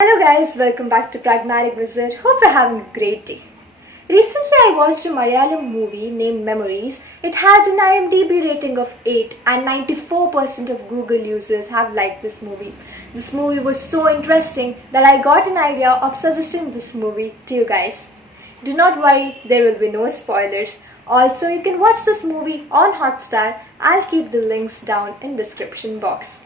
Hello guys, welcome back to Pragmatic Wizard. Hope you're having a great day. Recently I watched a Malayalam movie named Memories. It had an IMDb rating of 8 and 94% of Google users have liked this movie. This movie was so interesting that I got an idea of suggesting this movie to you guys. Do not worry, there will be no spoilers. Also, you can watch this movie on Hotstar. I'll keep the links down in description box.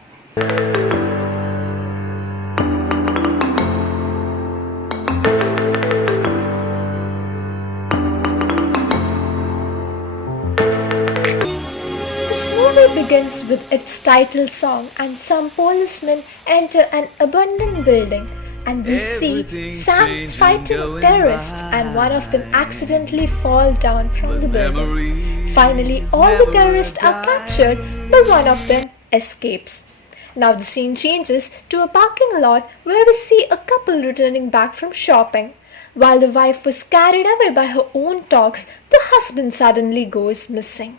The movie begins with its title song and some policemen enter an abandoned building and we see Sam fighting terrorists and one of them accidentally falls down from the building. Finally, all the terrorists are captured but one of them escapes. Now the scene changes to a parking lot where we see a couple returning back from shopping. While the wife was carried away by her own talks, the husband suddenly goes missing.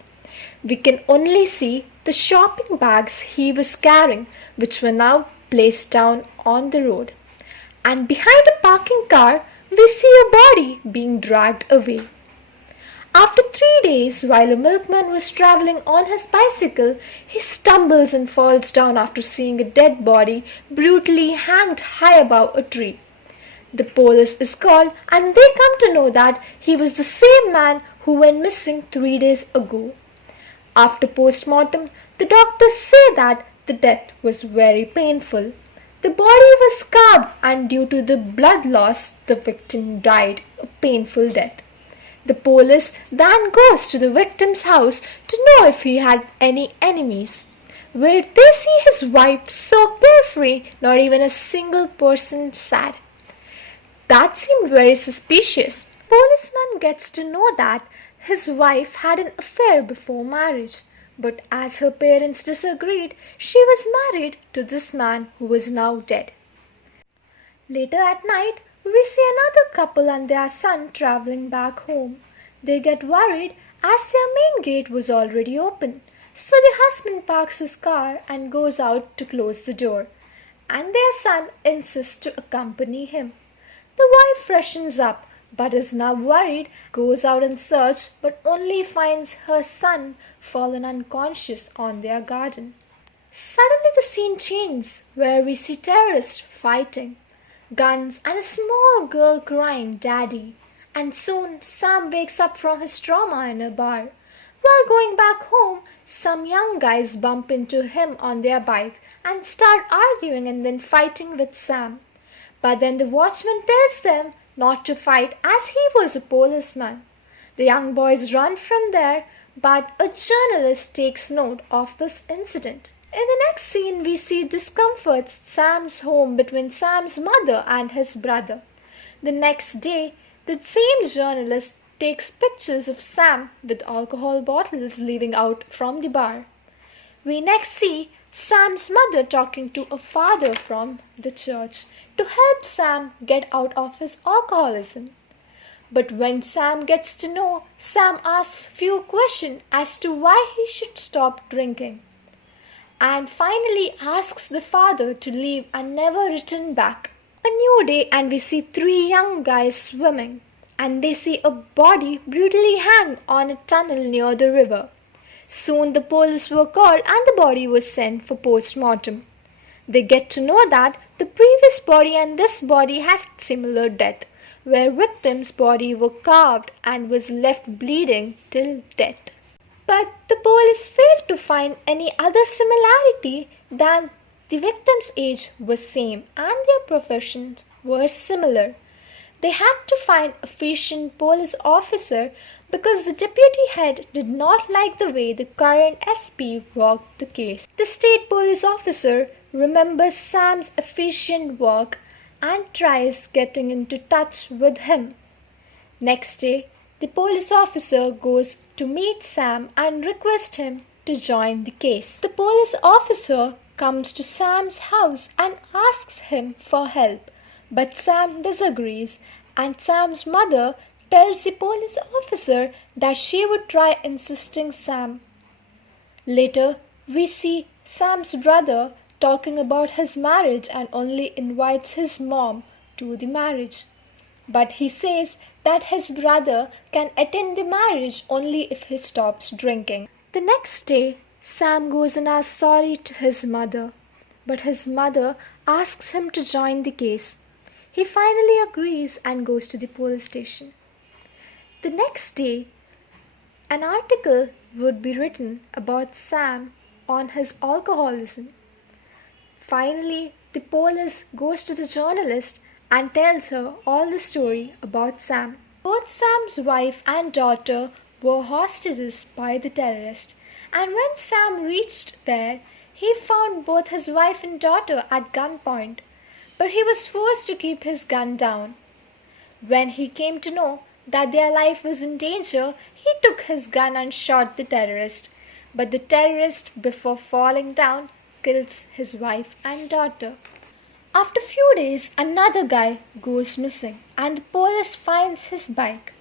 We can only see the shopping bags he was carrying, which were now placed down on the road. And behind a parking car, we see a body being dragged away. After 3 days, while a milkman was traveling on his bicycle, he stumbles and falls down after seeing a dead body brutally hanged high above a tree. The police is called and they come to know that he was the same man who went missing 3 days ago. After post-mortem, the doctors say that the death was very painful. The body was carved and due to the blood loss, the victim died a painful death. The police then goes to the victim's house to know if he had any enemies, where they see his wife so carefree, not even a single person sad. That seemed very suspicious. Policeman gets to know that his wife had an affair before marriage, but as her parents disagreed, she was married to this man who was now dead. Later at night, we see another couple and their son traveling back home. They get worried as their main gate was already open, so the husband parks his car and goes out to close the door, and their son insists to accompany him. The wife freshens up but is now worried, goes out in search but only finds her son fallen unconscious on their garden. Suddenly the scene changes where we see terrorists fighting, guns and a small girl crying daddy, and soon Sam wakes up from his trauma in a bar. While going back home, some young guys bump into him on their bike and start arguing and then fighting with Sam. But then the watchman tells them not to fight as he was a policeman. The young boys run from there, but a journalist takes note of this incident. In the next scene, we see discomforts at Sam's home between Sam's mother and his brother. The next day, the same journalist takes pictures of Sam with alcohol bottles leaving out from the bar. We next see Sam's mother talking to a father from the church to help Sam get out of his alcoholism. But when Sam gets to know, Sam asks few questions as to why he should stop drinking, and finally asks the father to leave and never return back. A new day and we see 3 young guys swimming, and they see a body brutally hanged on a tunnel near the river. Soon the police were called and the body was sent for post-mortem. They get to know that the previous body and this body has similar death, where victim's body were carved and was left bleeding till death. But the police failed to find any other similarity than the victim's age was same and their professions were similar. They had to find a efficient police officer because the deputy head did not like the way the current SP worked the case. The state police officer remembers Sam's efficient work and tries getting into touch with him. Next day, the police officer goes to meet Sam and requests him to join the case. The police officer comes to Sam's house and asks him for help, but Sam disagrees and Sam's mother tells the police officer that she would try insisting Sam. Later, we see Sam's brother talking about his marriage and only invites his mom to the marriage. But he says that his brother can attend the marriage only if he stops drinking. The next day, Sam goes and asks sorry to his mother, but his mother asks him to join the case. He finally agrees and goes to the police station. The next day, an article would be written about Sam on his alcoholism. Finally, the police goes to the journalist and tells her all the story about Sam. Both Sam's wife and daughter were hostages by the terrorist, and when Sam reached there, he found both his wife and daughter at gunpoint, but he was forced to keep his gun down. When he came to know that their life was in danger, he took his gun and shot the terrorist. But the terrorist, before falling down, kills his wife and daughter. After a few days, another guy goes missing and the police finds his bike.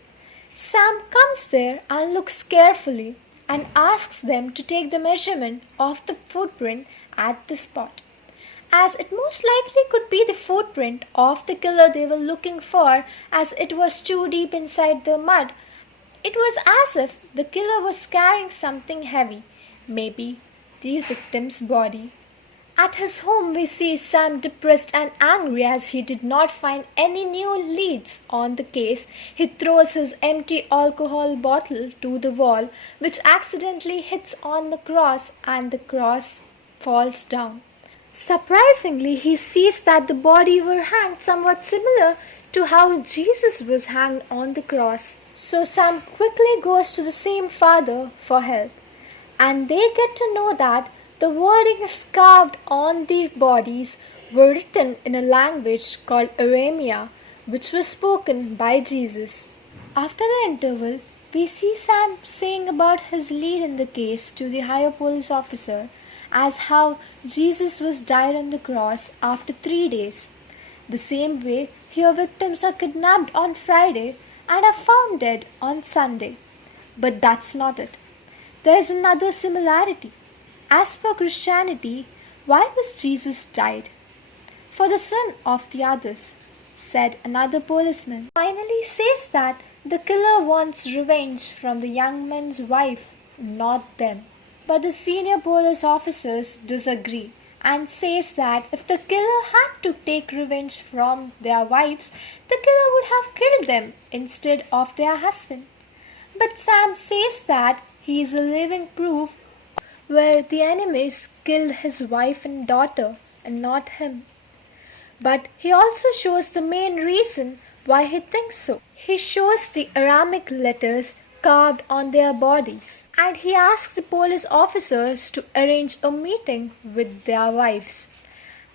Sam comes there and looks carefully and asks them to take the measurement of the footprint at the spot, as it most likely could be the footprint of the killer they were looking for, as it was too deep inside the mud. It was as if the killer was carrying something heavy, maybe the victim's body. At his home, we see Sam depressed and angry as he did not find any new leads on the case. He throws his empty alcohol bottle to the wall, which accidentally hits on the cross, and the cross falls down. Surprisingly, he sees that the body were hanged somewhat similar to how Jesus was hanged on the cross. So Sam quickly goes to the same father for help, and they get to know that the wordings carved on the bodies were written in a language called Aramaic, which was spoken by Jesus. After the interval, we see Sam saying about his lead in the case to the higher police officer, as how Jesus was died on the cross after 3 days. The same way, here victims are kidnapped on Friday and are found dead on Sunday. But that's not it. There is another similarity. As per Christianity, why was Jesus died? For the sin of the others, said another policeman. Finally says that the killer wants revenge from the young man's wife, not them. But the senior police officers disagree and says that if the killer had to take revenge from their wives, the killer would have killed them instead of their husband. But Sam says that he is a living proof where the enemies killed his wife and daughter and not him. But he also shows the main reason why he thinks so. He shows the Aramaic letters carved on their bodies, and he asks the police officers to arrange a meeting with their wives,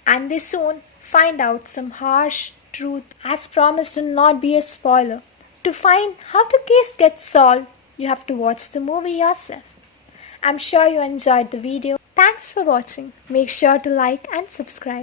and they soon find out some harsh truth. As promised, do not be a spoiler. To find how the case gets solved, you have to watch the movie yourself. I'm sure you enjoyed the video. Thanks for watching. Make sure to like and subscribe.